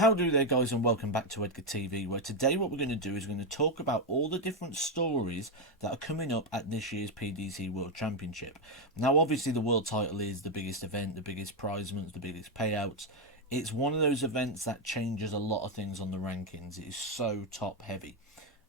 How do there, guys, and welcome back to Edgar TV, where today what we're going to do is we're going to talk about all the different stories that are coming up at this year's PDC World Championship. Now, obviously, the world title is the biggest event, the biggest prize money, the biggest payouts. It's one of those events that changes a lot of things on the rankings. It is so top heavy.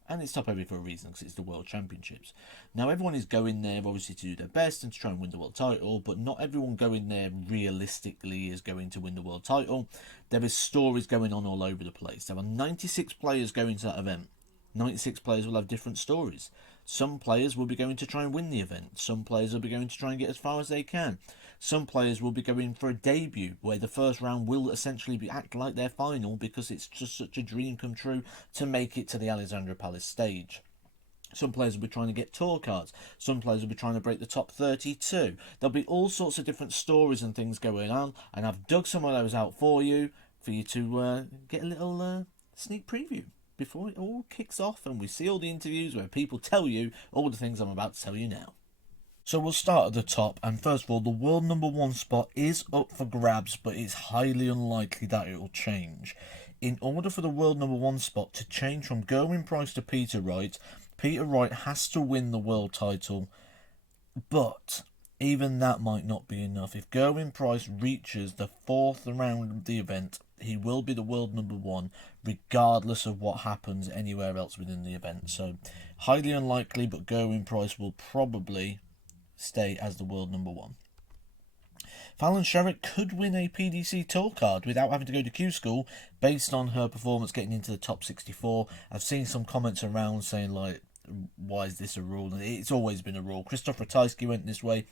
And it's top heavy for a reason, because it's the World Championships. Now, everyone is going there, obviously, to do their best and to try and win the world title, but not everyone going there realistically is going to win the world title. There is stories going on all over the place. There are 96 players going to that event. 96 players will have different stories. Some players will be going to try and win the event. Some players will be going to try and get as far as they can. Some players will be going for a debut where the first round will essentially be act like their final because it's just such a dream come true to make it to the Alexandra Palace stage. Some players will be trying to get tour cards. Some players will be trying to break the top 32. There'll be all sorts of different stories and things going on, and I've dug some of those out for you to get a little sneak preview before it all kicks off and we see all the interviews where people tell you all the things I'm about to tell you now. So we'll start at the top, and first of all, the world #1 spot is up for grabs, but it's highly unlikely that it will change. In order for the world #1 spot to change from Gerwyn Price to Peter Wright has to win the world title, but even that might not be enough. If Gerwyn Price reaches the 4th round of the event, he will be the world #1, regardless of what happens anywhere else within the event. So, highly unlikely, but Gerwyn Price will probably stay as the world #1. Fallon Sherrock could win a PDC tour card without having to go to Q school based on her performance getting into the top 64. I've seen some comments around saying, like, why is this a rule? And it's always been a rule. Christoph Ratajski went this way.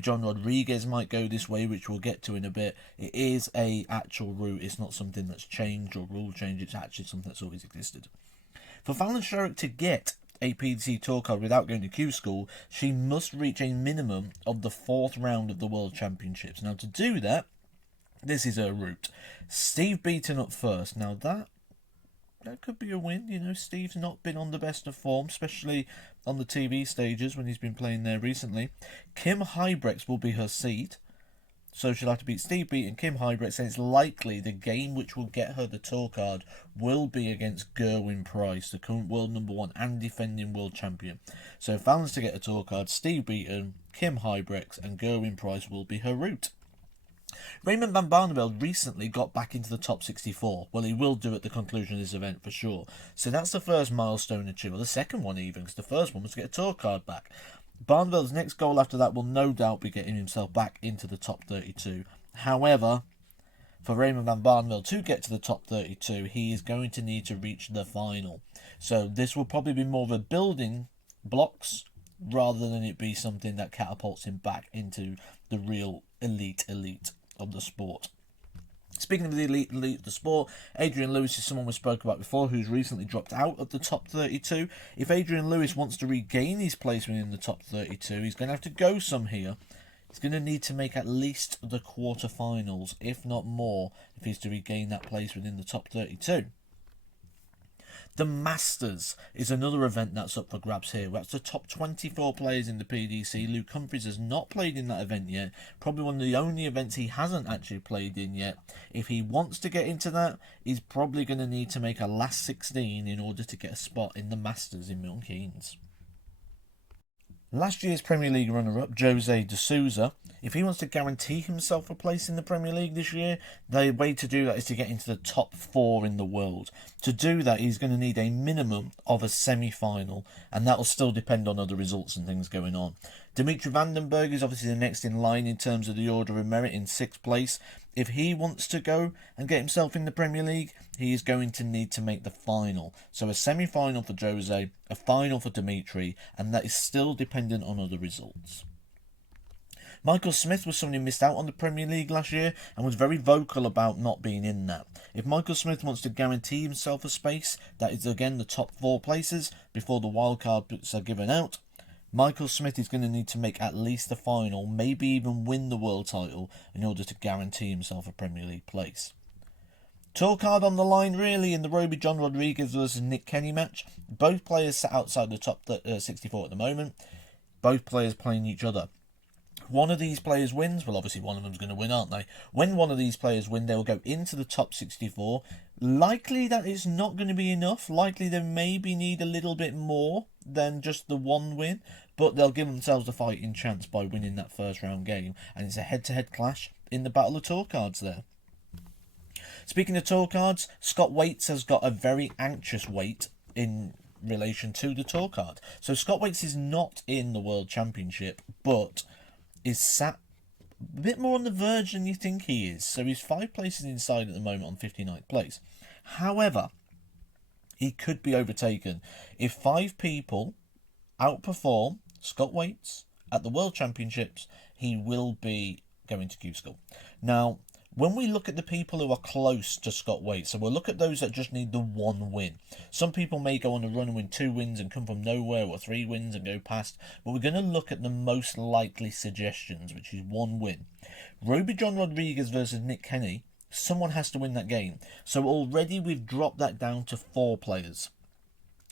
John Rodriguez might go this way, which we'll get to in a bit. It is a actual route. It's not something that's changed or rule change. It's actually something that's always existed. For Fallon Sherrock to get a PDC tour card without going to Q school, she must reach a minimum of the 4th round of the World Championships. Now, to do that, this is her route. Steve Beaton up first. Now, that could be a win. You know, Steve's not been on the best of form, especially on the TV stages when he's been playing there recently. Kim Huybrechts will be her seed. So she'll have to beat Steve Beaton, Kim Huybrechts, and it's likely the game which will get her the tour card will be against Gerwyn Price, the current world #1 and defending world champion. So Fallon's to get a tour card, Steve Beaton, Kim Huybrechts, and Gerwyn Price will be her route. Raymond van Barneveld recently got back into the top 64. Well, he will do at the conclusion of this event for sure. So that's the first milestone achieved, or the second one even, because the first one was to get a tour card back. Barneveld's next goal after that will no doubt be getting himself back into the top 32. However, for Raymond van Barneveld to get to the top 32, he is going to need to reach the final. So this will probably be more of a building blocks rather than it be something that catapults him back into the real elite of the sport. Speaking of the elite of the sport, Adrian Lewis is someone we spoke about before who's recently dropped out of the top 32. If Adrian Lewis wants to regain his place within the top 32, he's going to have to go some here. He's going to need to make at least the quarterfinals, if not more, if he's to regain that place within the top 32. The Masters is another event that's up for grabs here. That's the top 24 players in the PDC. Luke Humphreys has not played in that event yet. Probably one of the only events he hasn't actually played in yet. If he wants to get into that, he's probably going to need to make a last 16 in order to get a spot in the Masters in Milton Keynes. Last year's Premier League runner-up, Jose de Souza, if he wants to guarantee himself a place in the Premier League this year, the way to do that is to get into the top 4 in the world. To do that, he's going to need a minimum of a semi-final, and that will still depend on other results and things going on. Dimitri Vandenberg is obviously the next in line in terms of the order of merit in 6th place. If he wants to go and get himself in the Premier League, he is going to need to make the final. So a semi-final for Jose, a final for Dimitri, and that is still dependent on other results. Michael Smith was someone who missed out on the Premier League last year and was very vocal about not being in that. If Michael Smith wants to guarantee himself a space, that is again the top 4 places before the wildcards are given out, Michael Smith is going to need to make at least the final, maybe even win the world title in order to guarantee himself a Premier League place. Tour card on the line really in the John Rodriguez versus Nick Kenny match. Both players sat outside the top 64 at the moment. Both players playing each other. One of these players wins, well obviously one of them's going to win, aren't they? When one of these players win, they'll go into the top 64. Likely that it's not going to be enough. Likely they maybe need a little bit more than just the one win, but they'll give themselves a fighting chance by winning that first round game, and it's a head-to-head clash in the Battle of Tour Cards there. Speaking of Tour Cards, Scott Waits has got a very anxious wait in relation to the Tour Card. So Scott Waits is not in the World Championship, but is sat a bit more on the verge than you think he is. So he's 5 places inside at the moment on 59th place. However, he could be overtaken if 5 people outperform Scott Waits at the World Championships. He will be going to Q School. Now, when we look at the people who are close to Scott Waits, so we'll look at those that just need the 1 win. Some people may go on a run and win 2 wins and come from nowhere, or 3 wins and go past, but we're going to look at the most likely suggestions, which is 1 win. Roby John Rodriguez versus Nick Kenny. Someone has to win that game. So already we've dropped that down to 4 players.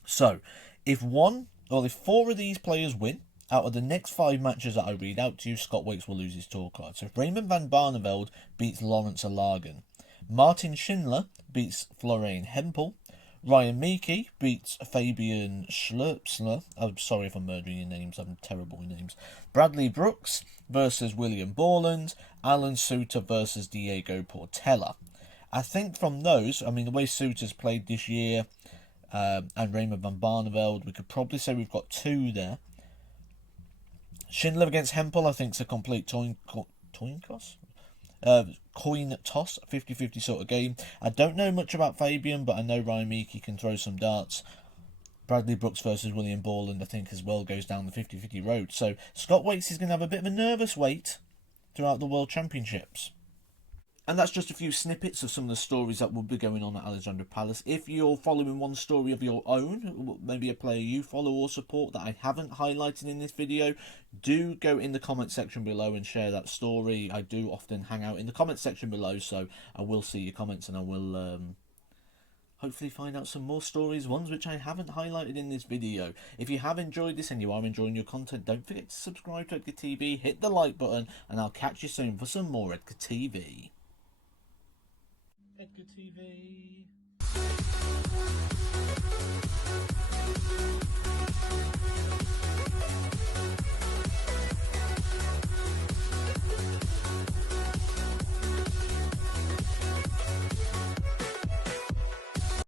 So if 4 of these players win, out of the next 5 matches that I read out to you, Scott Waits will lose his Tour Card. So if Raymond van Barneveld beats Lawrence Alagan, Martin Schindler beats Florian Hempel, Ryan Meeke beats Fabian Schleppsler. I'm sorry if I'm murdering your names, I'm terrible with names. Bradley Brooks versus William Borland, Alan Souza versus Diego Portela. I think from those, I mean, the way Souza's played this year, and Raymond van Barneveld, we could probably say we've got 2 there. Schindler against Hempel, I think, is a complete coin toss, 50-50 sort of game. I don't know much about Fabian, but I know Ryan Meeke can throw some darts. Bradley Brooks versus William Borland, I think, as well, goes down the 50-50 road. So Scott Waits is going to have a bit of a nervous wait throughout the World Championships. And that's just a few snippets of some of the stories that will be going on at Alexandra Palace. If you're following one story of your own, maybe a player you follow or support that I haven't highlighted in this video, do go in the comment section below and share that story. I do often hang out in the comment section below, so I will see your comments and I will hopefully find out some more stories, ones which I haven't highlighted in this video. If you have enjoyed this and you are enjoying your content, don't forget to subscribe to Edgar TV, hit the like button, and I'll catch you soon for some more Edgar TV. Edgar TV.